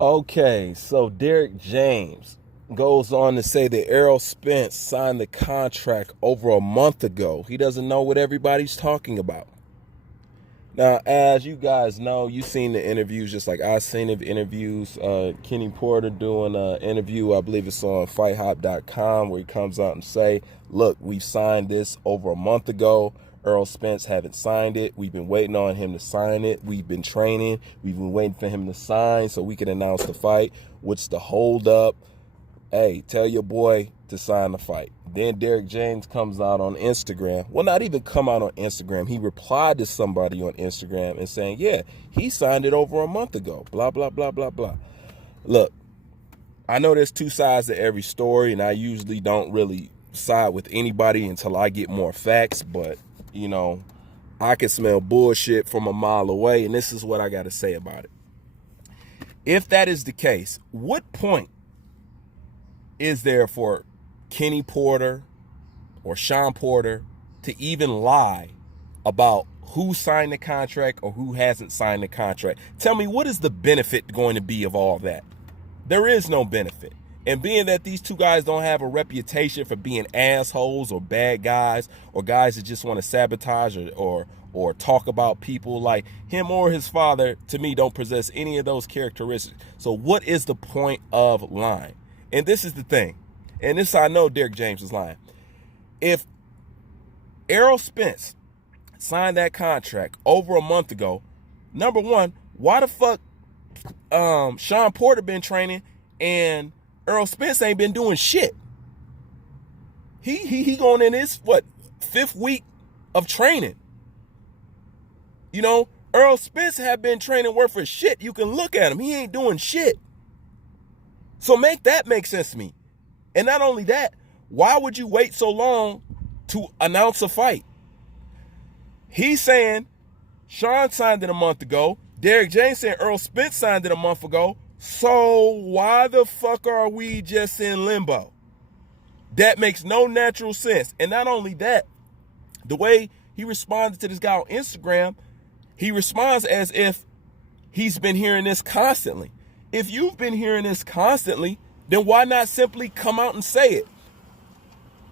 Okay, so Derek James goes on to say that Errol Spence signed the contract over a month ago. He doesn't know what everybody's talking about. Now, as you guys know, you've seen the interviews just like I've seen the interviews. Kenny Porter doing an interview, I believe it's on fighthop.com, where he comes out and say, look, we've signed this over a month ago. Errol Spence haven't signed it. We've been waiting on him to sign it. We've been training. We've been waiting for him to sign so we can announce the fight. What's the hold up? Hey, tell your boy to sign the fight. Then Derek James comes out on Instagram. Well, not even come out on Instagram. He replied to somebody on Instagram and saying, yeah, he signed it over a month ago. Blah, blah, blah, blah, blah. Look, I know there's two sides to every story, and I usually don't really side with anybody until I get more facts. But, you know, I can smell bullshit from a mile away, and this is what I got to say about it. If that is the case, what point is there for Kenny Porter or Sean Porter to even lie about who signed the contract or who hasn't signed the contract? Tell me, what is the benefit going to be of all that? There is no benefit. And being that these two guys don't have a reputation for being assholes or bad guys or guys that just want to sabotage or talk about people, like him or his father, to me, don't possess any of those characteristics. So what is the point of lying? And this is the thing, and this I know Derek James is lying. If Errol Spence signed that contract over a month ago, number one, why the fuck Sean Porter been training and Errol Spence ain't been doing shit? He going in his, what, 5th week of training. You know, Errol Spence have been training worth for shit. You can look at him. He ain't doing shit. So make that make sense to me. And not only that, why would you wait so long to announce a fight? He's saying Sean signed it a month ago. Derek James saying Errol Spence signed it a month ago. So why the fuck are we just in limbo? That makes no natural sense. And not only that, the way he responded to this guy on Instagram, he responds as if he's been hearing this constantly. If you've been hearing this constantly, then why not simply come out and say it?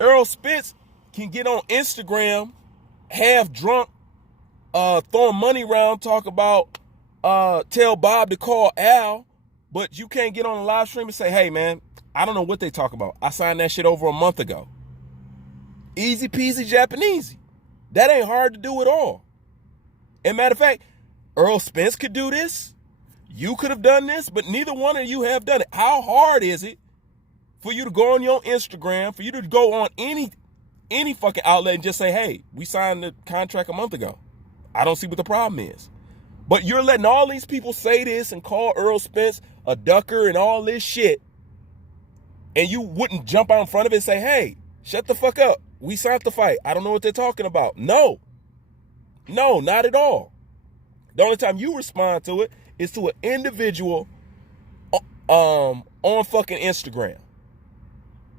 Errol Spence can get on Instagram, half drunk, throwing money around, talk about, tell Bob to call Al, but you can't get on a live stream and say, hey, man, I don't know what they talk about. I signed that shit over a month ago. Easy peasy Japanesey. That ain't hard to do at all. And matter of fact, Errol Spence could do this. You could have done this, but neither one of you have done it. How hard is it for you to go on your Instagram, for you to go on any fucking outlet and just say, hey, we signed the contract a month ago? I don't see what the problem is. But you're letting all these people say this and call Errol Spence a ducker and all this shit, and you wouldn't jump out in front of it and say, hey, shut the fuck up. We signed the fight. I don't know what they're talking about. No, not at all. The only time you respond to it is to an individual on fucking Instagram.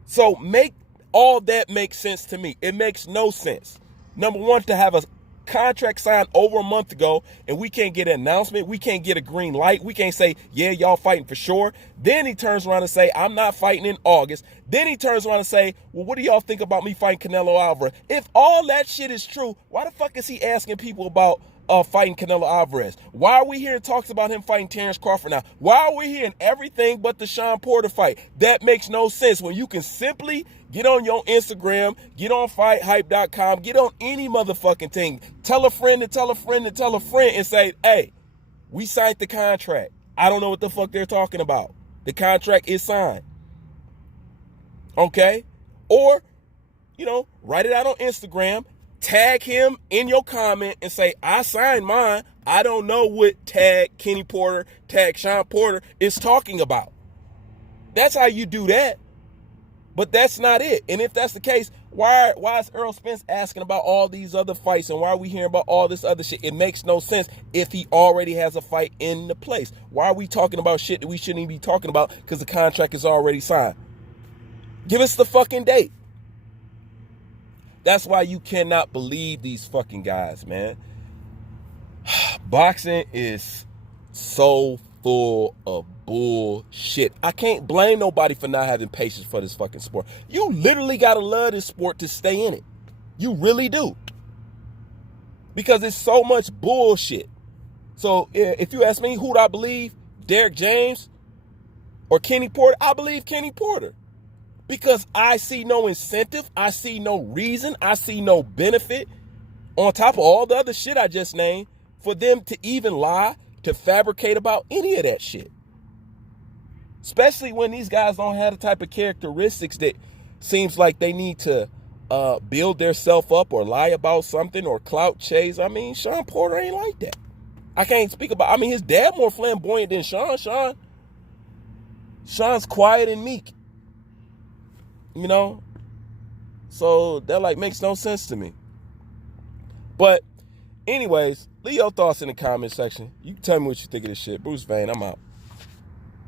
So make all that make sense to me. It makes no sense. Number one, to have a contract signed over a month ago and we can't get an announcement, we can't get a green light, we can't say, yeah, y'all fighting for sure. Then he turns around and say, I'm not fighting in August. Then he turns around and say, well, what do y'all think about me fighting Canelo Alvarez? If all that shit is true, why the fuck is he asking people about fighting Canelo Alvarez? Why are we hearing talks about him fighting Terrence Crawford now? Why are we hearing everything but the Sean Porter fight? That makes no sense when you can simply get on your Instagram, get on fighthype.com, get on any motherfucking thing. Tell a friend to tell a friend to tell a friend and say, hey, we signed the contract. I don't know what the fuck they're talking about. The contract is signed. Okay? Or, you know, write it out on Instagram. Tag him in your comment and say, I signed mine. I don't know what tag Kenny Porter, tag Sean Porter is talking about. That's how you do that. But that's not it. And if that's the case, why is Errol Spence asking about all these other fights and why are we hearing about all this other shit? It makes no sense if he already has a fight in the place. Why are we talking about shit that we shouldn't even be talking about because the contract is already signed? Give us the fucking date. That's why you cannot believe these fucking guys, man. Boxing is so full of bullshit. I can't blame nobody for not having patience for this fucking sport. You literally gotta love this sport to stay in it. You really do. Because it's so much bullshit. So if you ask me who do I believe, Derek James or Kenny Porter, I believe Kenny Porter. Because I see no incentive, I see no reason, I see no benefit, on top of all the other shit I just named, for them to even lie, to fabricate about any of that shit. Especially when these guys don't have the type of characteristics that seems like they need to build their self up or lie about something or clout chase. I mean, Sean Porter ain't like that. I can't speak about, I mean, his dad more flamboyant than Sean. Sean's quiet and meek. You know? So that like makes no sense to me. But anyways, leave your thoughts in the comment section. You can tell me what you think of this shit. Bruce Vane, I'm out.